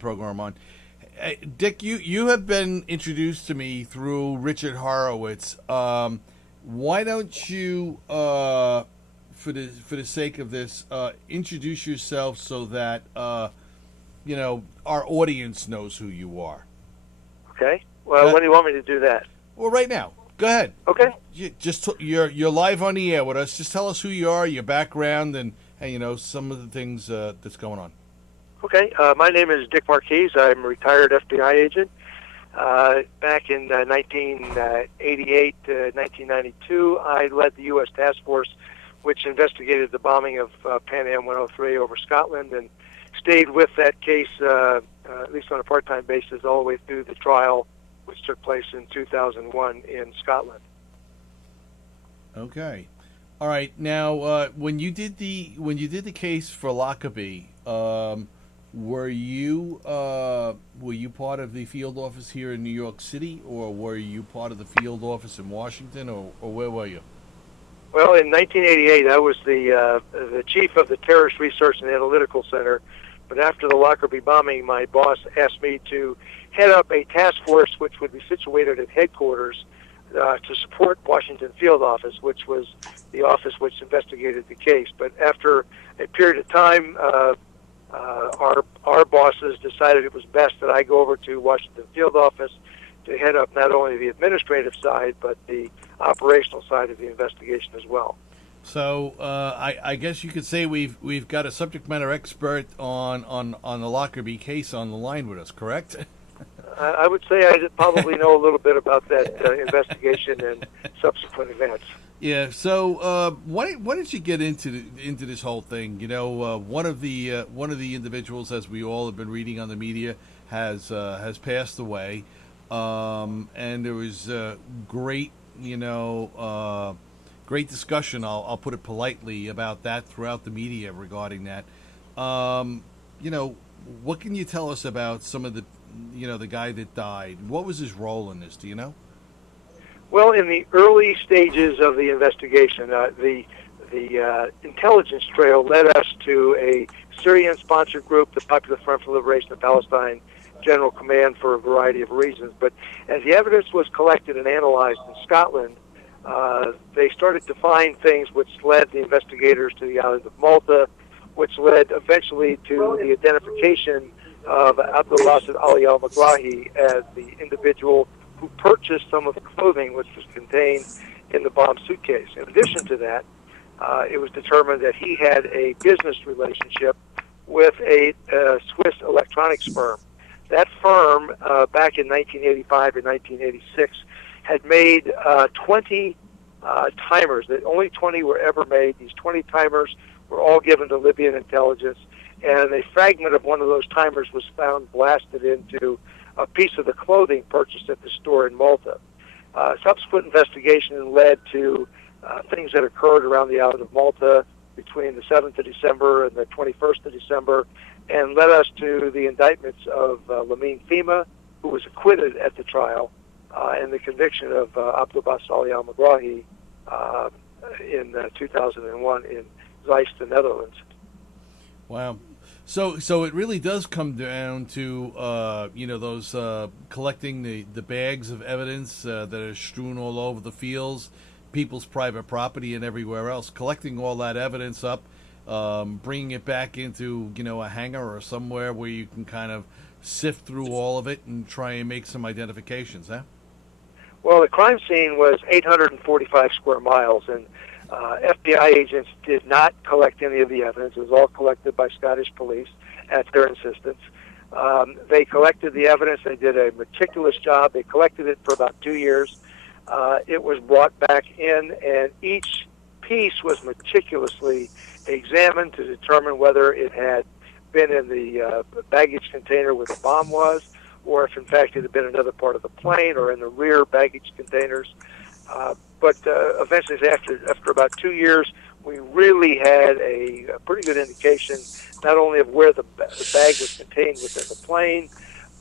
program on. Hey, Dick, you have been introduced to me through Richard Horowitz. Why don't you, for the sake of this, introduce yourself so that our audience knows who you are. Okay. Well, when do you want me to do that? Well, right now. Go ahead. Okay. You're live on the air with us. Just tell us who you are, your background, and some of the things that's going on. Okay. My name is Dick Marquise. I'm a retired FBI agent. Back in 1988 to 1992, I led the U.S. task force which investigated the bombing of Pan Am 103 over Scotland, and stayed with that case, at least on a part-time basis, all the way through the trial, which took place in 2001 in Scotland. Okay, all right. Now, when you did the case for Lockerbie, were you part of the field office here in New York City, or were you part of the field office in Washington, or where were you? Well, in 1988, I was the chief of the Terrorist Research and Analytical Center. But after the Lockerbie bombing, my boss asked me to head up a task force which would be situated at headquarters to support Washington Field Office, which was the office which investigated the case. But after a period of time, our bosses decided it was best that I go over to Washington Field Office to head up not only the administrative side, but the operational side of the investigation as well. So I guess you could say we've got a subject matter expert on the Lockerbie case on the line with us, correct? I would say I probably know a little bit about that investigation and subsequent events. Yeah. So why did you get into this whole thing? One of the individuals, as we all have been reading on the media, has passed away, and there was great great discussion. I'll put it politely about that throughout the media regarding that. What can you tell us about some of the guy that died? What was his role in this? Do you know? Well, in the early stages of the investigation, the intelligence trail led us to a Syrian-sponsored group, the Popular Front for Liberation of Palestine General Command, for a variety of reasons. But as the evidence was collected and analyzed in Scotland, they started to find things which led the investigators to the island of Malta, which led eventually to the identification of Abdul Basit Ali al-Megrahi as the individual who purchased some of the clothing which was contained in the bomb suitcase. In addition to that, it was determined that he had a business relationship with a Swiss electronics firm. That firm, back in 1985 and 1986, had made 20 timers. That only 20 were ever made. These 20 timers were all given to Libyan intelligence, and a fragment of one of those timers was found blasted into a piece of the clothing purchased at the store in Malta. Subsequent investigation led to things that occurred around the island of Malta between the 7th of December and the 21st of December, and led us to the indictments of Lamine Fima, who was acquitted at the trial, and the conviction of Abdul Basit Ali al-Megrahi in 2001 in Zeist, the Netherlands. Wow. So it really does come down to those collecting the bags of evidence that are strewn all over the fields, people's private property, and everywhere else. Collecting all that evidence up, bringing it back into a hangar or somewhere where you can kind of sift through all of it and try and make some identifications, huh? Well, the crime scene was 845 square miles, and FBI agents did not collect any of the evidence. It was all collected by Scottish police at their insistence. They collected the evidence. They did a meticulous job. They collected it for about 2 years. It was brought back in, and each piece was meticulously examined to determine whether it had been in the baggage container where the bomb was, or if in fact it had been another part of the plane or in the rear baggage containers. But eventually, after about 2 years, we really had a pretty good indication not only of where the bag was contained within the plane,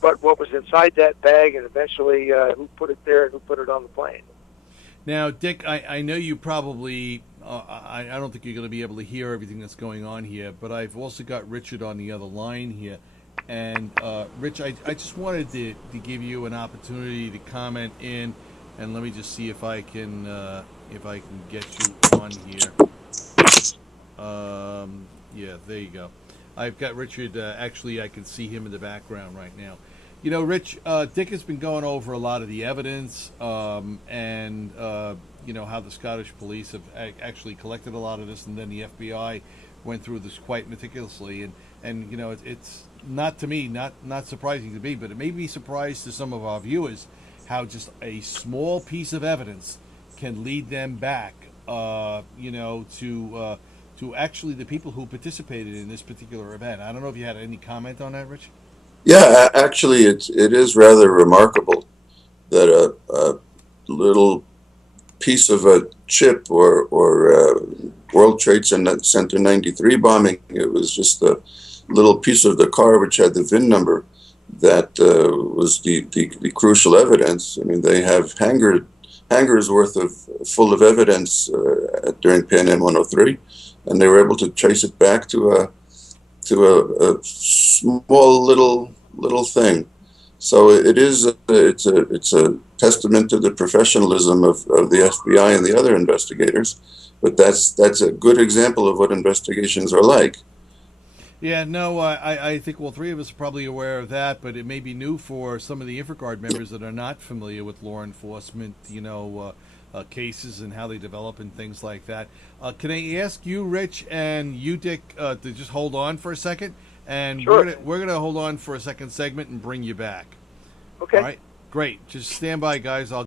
but what was inside that bag, and eventually who put it there and who put it on the plane. Now, Dick, I know you probably, I don't think you're going to be able to hear everything that's going on here, but I've also got Richard on the other line here. And Rich, I just wanted to give you an opportunity to comment in, and let me just see if I can get you on here. Yeah, there you go. I've got Richard. Actually, I can see him in the background right now. You know, Rich, Dick has been going over a lot of the evidence, and you know how the Scottish police have actually collected a lot of this, and then the FBI went through this quite meticulously. And you know, it's not to me, not surprising to me, but it may be surprised to some of our viewers how just a small piece of evidence can lead them back, you know, to actually the people who participated in this particular event. I don't know if you had any comment on that, Rich. Yeah, actually, it is rather remarkable that a little piece of a chip or World Trade Center 93 bombing. It was just a little piece of the car which had the VIN number that was the crucial evidence. I mean, they have hangars worth of full of evidence during PNM 103, and they were able to trace it back to a small little thing. So it is it's a testament to the professionalism of the FBI and the other investigators. But that's a good example of what investigations are like. Yeah, no, I think all three of us are probably aware of that, but it may be new for some of the InfraGard members that are not familiar with law enforcement, you know, cases and how they develop and things like that. Can I ask you, Rich, and you, Dick, to just hold on for a second? And Sure. we're gonna hold on for a second segment and bring you back. Okay. All right, great. Just stand by, guys. I'll